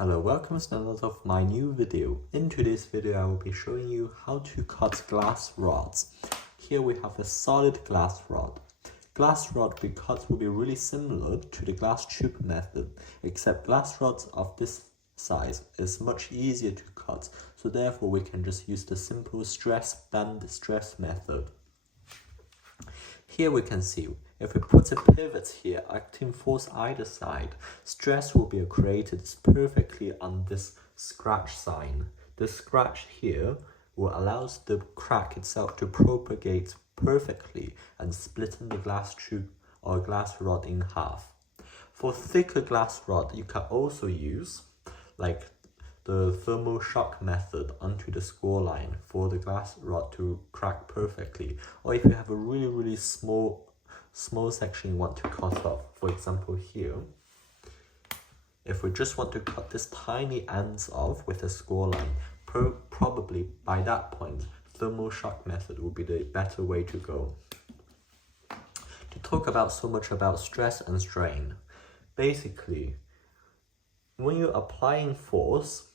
Hello, welcome to another of my new video. In today's video I will be showing you how to cut glass rods. Here we have a solid glass rod. Glass rod to be cut will be really similar to the glass tube method, except glass rods of this size is much easier to cut, so therefore we can just use the simple bend stress method. Here we can see, if we put a pivot here acting force either side, stress will be created perfectly on this scratch sign. The scratch here will allow the crack itself to propagate perfectly and splitting the glass tube or glass rod in half. For thicker glass rod, you can also use like the thermal shock method onto the score line for the glass rod to crack perfectly. Or if you have a really small section you want to cut off, for example here, if we just want to cut this tiny ends off with a score line, probably by that point thermal shock method will be the better way to go. To talk about so much about stress and strain, basically when you're applying force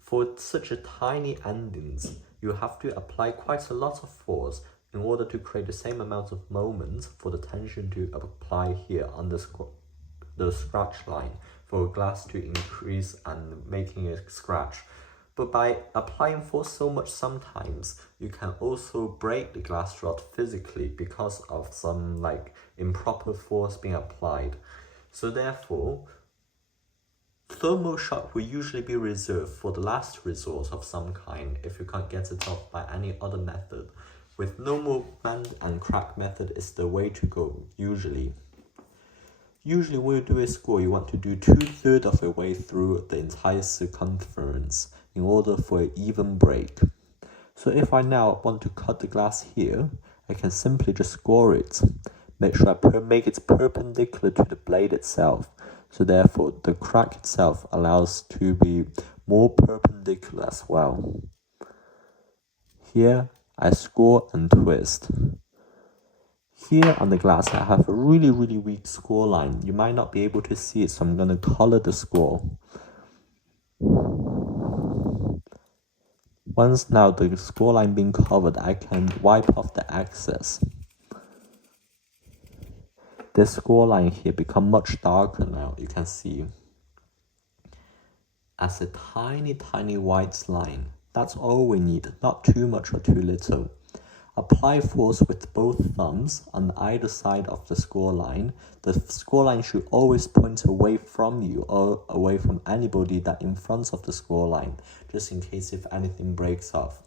for such a tiny endings, you have to apply quite a lot of force in order to create the same amount of moment for the tension to apply here on the scratch line for glass to increase and making it scratch. But by applying force so much, sometimes you can also break the glass rod physically because of some like improper force being applied. So therefore, thermal shock will usually be reserved for the last resort of some kind if you can't get it off by any other method. With normal bend and crack method is the way to go, usually. Usually when you do a score, you want to do 2/3 of the way through the entire circumference in order for an even break. So if I now want to cut the glass here, I can simply just score it. Make sure I make it perpendicular to the blade itself. So therefore, the crack itself allows to be more perpendicular as well. Here, I score and twist. Here on the glass, I have a really weak score line. You might not be able to see it, so I'm going to color the score. Once now the score line being covered, I can wipe off the excess. The score line here become much darker now, you can see. As a tiny white line. That's all we need, not too much or too little. Apply force with both thumbs on either side of the score line. The score line should always point away from you or away from anybody that in front of the score line, just in case if anything breaks off.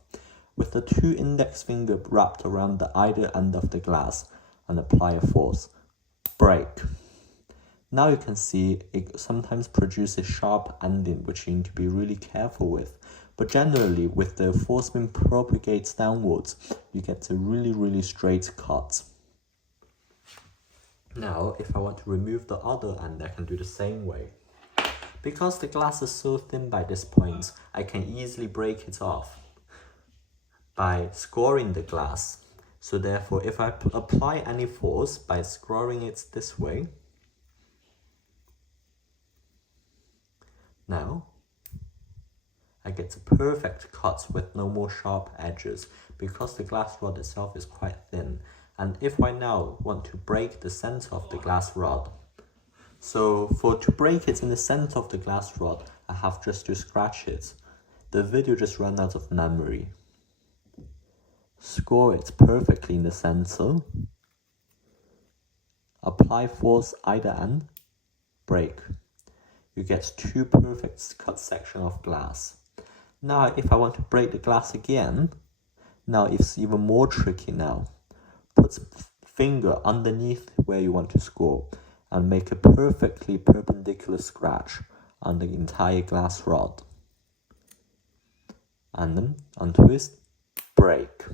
With the 2 index finger wrapped around the either end of the glass and apply a force. Break. Now you can see it sometimes produces sharp ending, which you need to be really careful with. But generally, with the force being propagates downwards, you get a really straight cut. Now, if I want to remove the other end, I can do the same way. Because the glass is so thin by this point, I can easily break it off by scoring the glass. So therefore, if I apply any force by scoring it this way, now I get a perfect cut with no more sharp edges because the glass rod itself is quite thin. And if I now want to break the center of the glass rod, so to break it in the center of the glass rod, I have just to scratch it. The video just ran out of memory. Score it perfectly in the center. Apply force either end. Break. You get 2 perfect cut sections of glass. Now, if I want to break the glass again, now it's even more tricky now. Put finger underneath where you want to score and make a perfectly perpendicular scratch on the entire glass rod. And then untwist, break.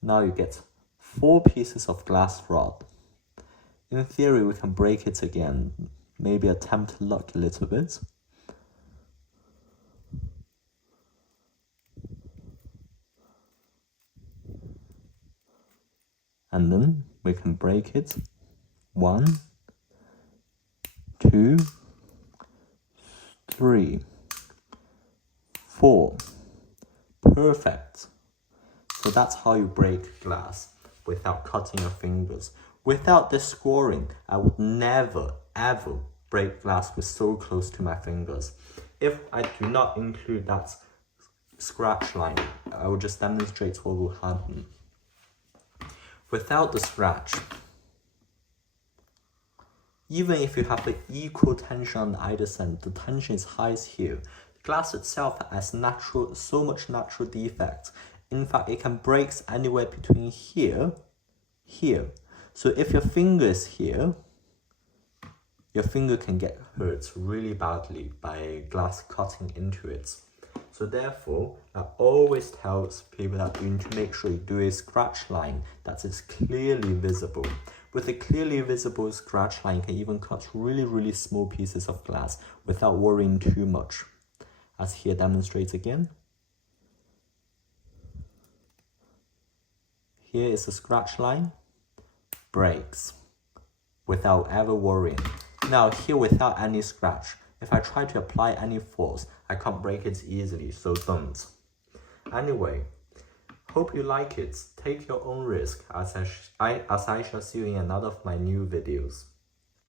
Now you get 4 pieces of glass rod. In theory, we can break it again. Maybe attempt luck a little bit. And then we can break it. 1, 2, 3, 4. Perfect. So that's how you break glass without cutting your fingers. Without this scoring, I would never ever break glass with so close to my fingers. If I do not include that scratch line, I will just demonstrate what will happen. Without the scratch, even if you have the equal tension on either side, the tension is highest here. The glass itself has so much natural defect. In fact, it can break anywhere between here. So if your finger is here, your finger can get hurt really badly by glass cutting into it. So therefore, I always tell people that you need to make sure you do a scratch line that is clearly visible. With a clearly visible scratch line, you can even cut really small pieces of glass without worrying too much. As here demonstrates again. Here is a scratch line, breaks, without ever worrying. Now here without any scratch, if I try to apply any force, I can't break it easily, so don't. Anyway, hope you like it. Take your own risk as I shall see you in another of my new videos.